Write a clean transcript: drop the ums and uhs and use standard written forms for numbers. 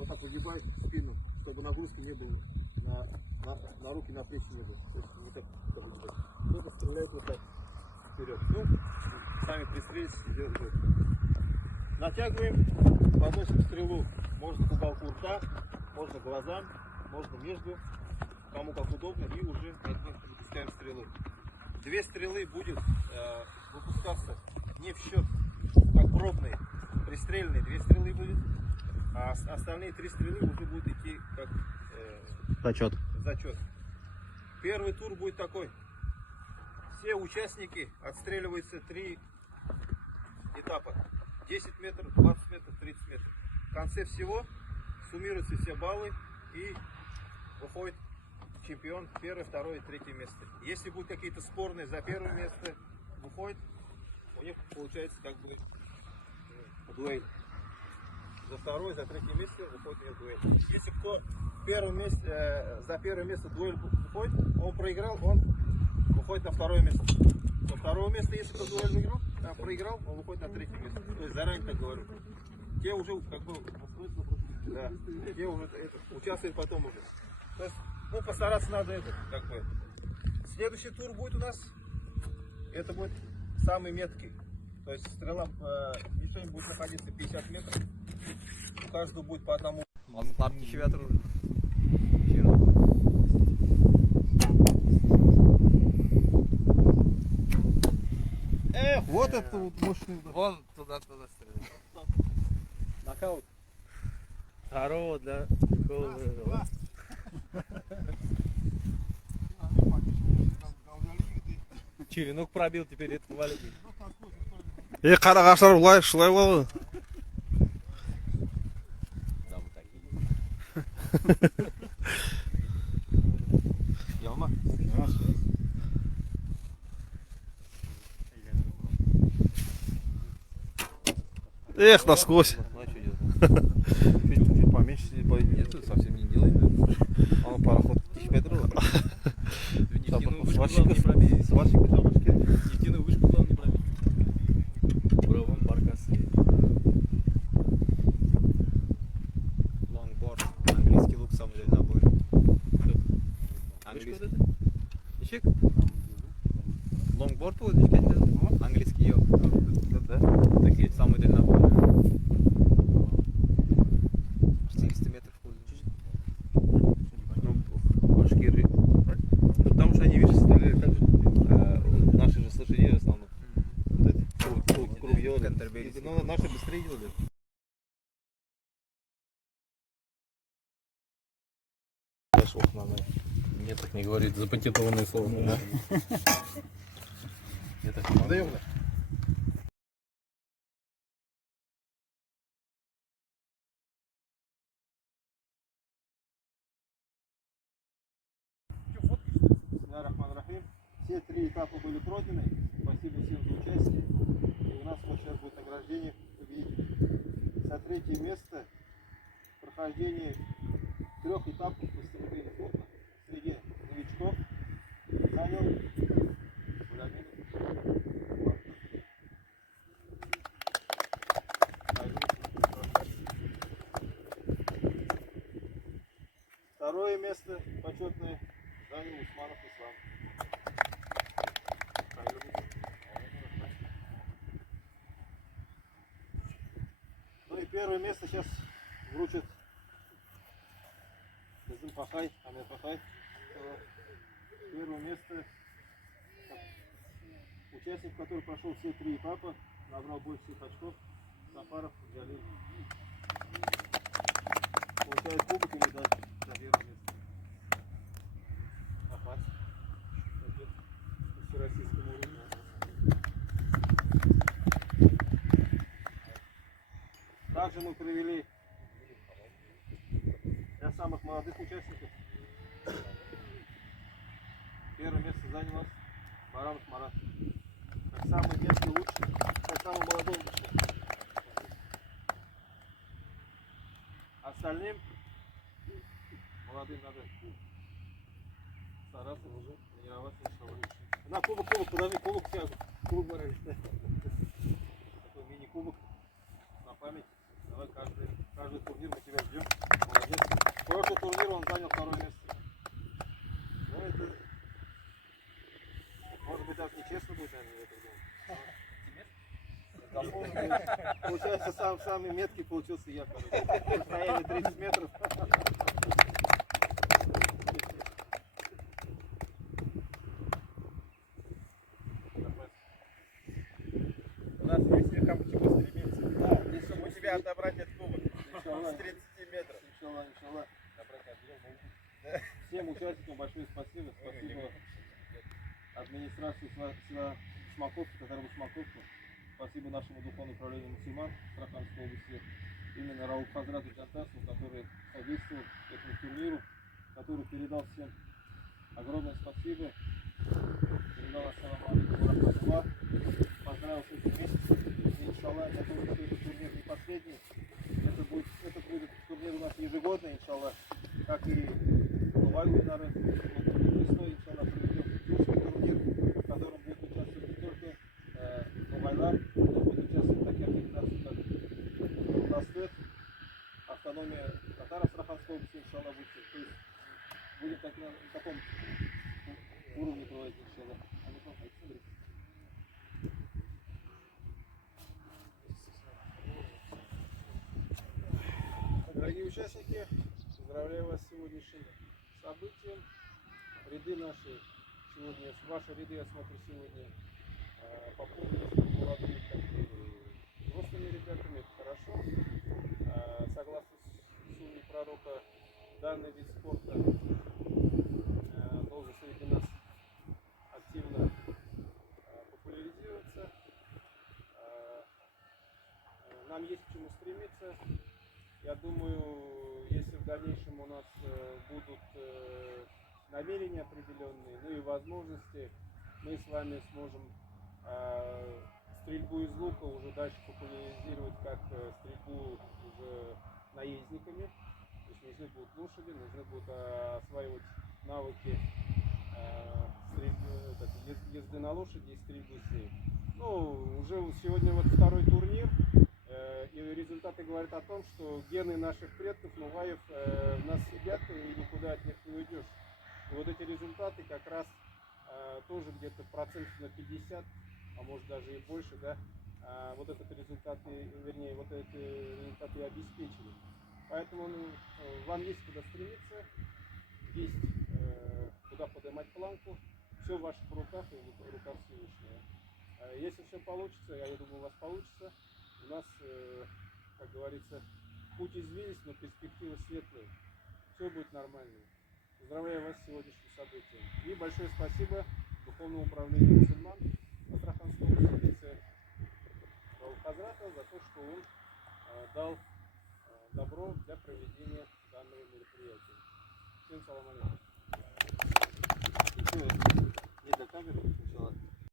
вот так выгибай спину, чтобы нагрузки не было на руки, на плечи не было. То есть не так выгибать. Кто-то стреляет вот так вперед. Ну, сами пристрелитесь, делайте. Натягиваем, подносим стрелу, можно к уголку рта, можно глазам, можно между, кому как удобно, и уже выпускаем стрелу. Две стрелы будет выпускаться не в счет, как пробные, пристрельные, две стрелы будет, а остальные три стрелы уже будут идти как Зачет. зачет. Первый тур будет такой. Все участники отстреливаются 3 этапа. 10 метров, 20 метров, 30 метров. В конце всего суммируются все баллы и выходит чемпион первое, второе, третье место. Если будут какие-то спорные за первое место, выходит, у них получается как бы дуэль. За второе, за третье место выходит у них дуэль. Если кто в первом месте, за первое место дуэль выходит, он проиграл, он выходит на второе место. Со второго места, если кто дуэль выиграл, проиграл, он выходит на третье место. То есть заранее так говорю. Те уже как бы да, те уже участвуют потом уже. То есть, ну, постараться надо это, как бы. Следующий тур будет у нас, это будет самый меткий. То есть стрела, ничего не будет находиться 50 метров. У каждого будет по одному. Эх, вот это вот мощный. Вон туда стреляет. Нокаут. Здорово, да. Черенок пробил, теперь это валит. Қарағаштар былай шылай болды. Ялма. Эх, насквозь. Чуть поменьше, нет, совсем не делай. А пароход 1000 метров. Нефтяную вышку главное не пробей. Нефтяную вышку главное не пробей. Бровом баркасы. Лонгборд. Английский лук самый дальнобой. Английский. Ищек? Лонгборд будет, английский yok. Да? Такие самые дальнобой. 400 метров ходит. Ну, башкиры. Потому что они, видишь, стреляли так же. Наши же с лошадей в основном. Вот это, круг делали. Но наши быстрее делали. Мне так не говорит, запатентованное слово. Да? Я так не могу. Все 3 этапа были пройдены. Спасибо всем за участие. И у нас вот сейчас будет награждение победителей. За 3-е место прохождение 3 этапов восстановления флота среди новичков занял Второе место почетное занял Усманов Ислам. Ну и первое место сейчас вручат Bizim Пахай, Амир Пахай. Первое место участник, который прошел все 3 этапа, набрал больше всех очков, Сафаров Джалиль. Получает кубок и медаль за первое место. Ахмат. Всероссийскому уровню. Также мы провели для самых молодых участников. Первое место занял нас Баранов Марат. Как самый детский лучший, как самый молодой лучший. Остальным молодым надо стараться уже тренироваться еще лучше. На кубок, подожди, кубок сяду. Кубок барали. Такой мини-кубок на память. Давай каждый турнир мы тебя ждем. Получается, самый меткий получился я, короче. Расстояние 30 метров. У нас есть верхом к чему стремиться. Да, чтобы у тебя отобрать этот кубок с 30 метров. Иншаллах. Всем участникам большое спасибо. Спасибо администрации села Шмаковки, Татарбу Шмаковку. Спасибо нашему духовному управлению мусульман Астраханской области. Именно Раул Хазрату Джантасу, который содействовал этому турниру, который передал всем огромное спасибо. Передал ассаламу алейкум ва рахматуллах. Поздравил с этим месяцем. И иншаллах, я думаю, что этот турнир не последний. Это будет турнир у нас ежегодный, иншаллах. Как и Дубай Уинары. Весной, иншаллах, проведем Юрский турнир, в котором будет участвовать не только Дубайлар, но будет участвовать такие организации, как Ростет, автономия Татар Астраханской области, иншаллах, будет. То есть будем на таком уровне проводить, иншаллах. Дорогие участники, поздравляю вас с сегодняшним событием. Ряды наши сегодня, ваши ряды, я смотрю, сегодня пополнились как молодыми, так и взрослыми ребятами. Это хорошо. Согласно сунне пророка, данный вид спорта должен среди нас активно популяризироваться. Нам есть к чему стремиться. Я думаю, если в дальнейшем у нас будут намерения определенные, ну и возможности, мы с вами сможем стрельбу из лука уже дальше популяризировать как стрельбу уже наездниками. То есть нужны будут лошади, нужны будут осваивать навыки езды на лошади и стрельбы с ней. Ну, уже сегодня вот второй турнир. И результаты говорят о том, что гены наших предков, Нугаев, в нас сидят и никуда от них не уйдешь. И вот эти результаты как раз тоже где-то процентов на 50, а может даже и больше, да, вот этот результаты, вернее, вот эти результаты обеспечили. Поэтому вам есть куда стремиться, есть куда поднимать планку, все в ваших руках и в руках Всевышнего. Если все получится, я думаю, у вас получится. У нас, как говорится, путь извилист, но перспективы светлые. Все будет нормально. Поздравляю вас с сегодняшним событием. И большое спасибо Духовному управлению мусульман Астраханской области Раул Хазрата за то, что он дал добро для проведения